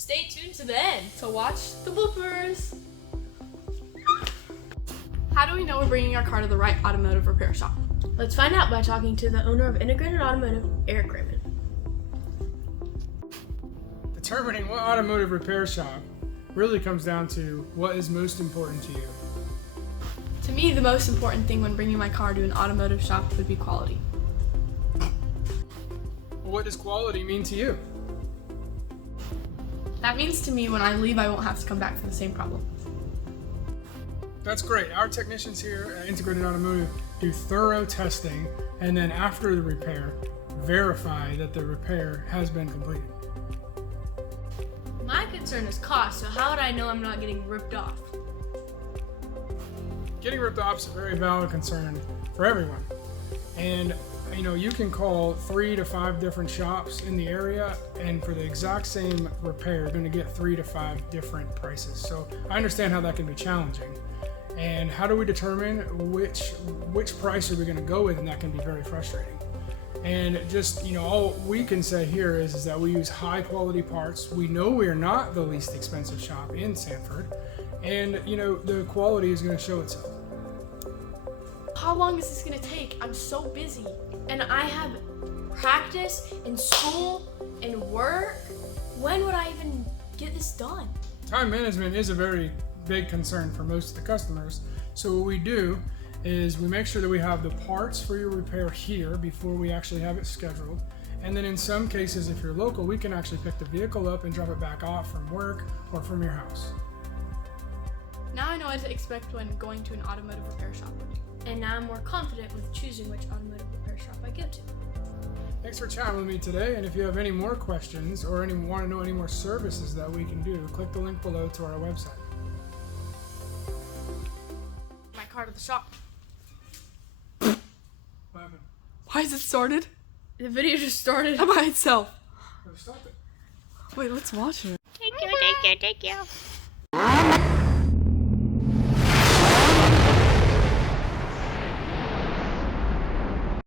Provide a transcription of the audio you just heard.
Stay tuned to the end to watch the bloopers. How do we know we're bringing our car to the right automotive repair shop? Let's find out by talking to the owner of Integrated Automotive, Eric Raymond. Determining what automotive repair shop really comes down to what is most important to you. To me, the most important thing when bringing my car to an automotive shop would be quality. What does quality mean to you? That means to me when I leave, I won't have to come back for the same problem. That's great. Our technicians here at Integrated Automotive do thorough testing, and then after the repair, verify that the repair has been completed. My concern is cost, so how would I know I'm not getting ripped off? Getting ripped off is a very valid concern for everyone. And you can call 3 to 5 different shops in the area, and for the exact same repair, you're going to get 3 to 5 different prices. So I understand how that can be challenging. And how do we determine which price are we going to go with? And that can be very frustrating. And just, all we can say here is that we use high quality parts. We know we are not the least expensive shop in Sanford. And, the quality is going to show itself. How long is this gonna take? I'm so busy. And I have practice and school and work. When would I even get this done? Time management is a very big concern for most of the customers. So what we do is we make sure that we have the parts for your repair here before we actually have it scheduled. And then in some cases, if you're local, we can actually pick the vehicle up and drop it back off from work or from your house. Now I know what to expect when going to an automotive repair shop. And now I'm more confident with choosing which automotive repair shop I go to. Thanks for chatting with me today. And if you have any more questions or want to know any more services that we can do, click the link below to our website. My car to the shop. What happened? Why is it started? The video just started. By itself. Stop it. Wait, let's watch it. Thank you.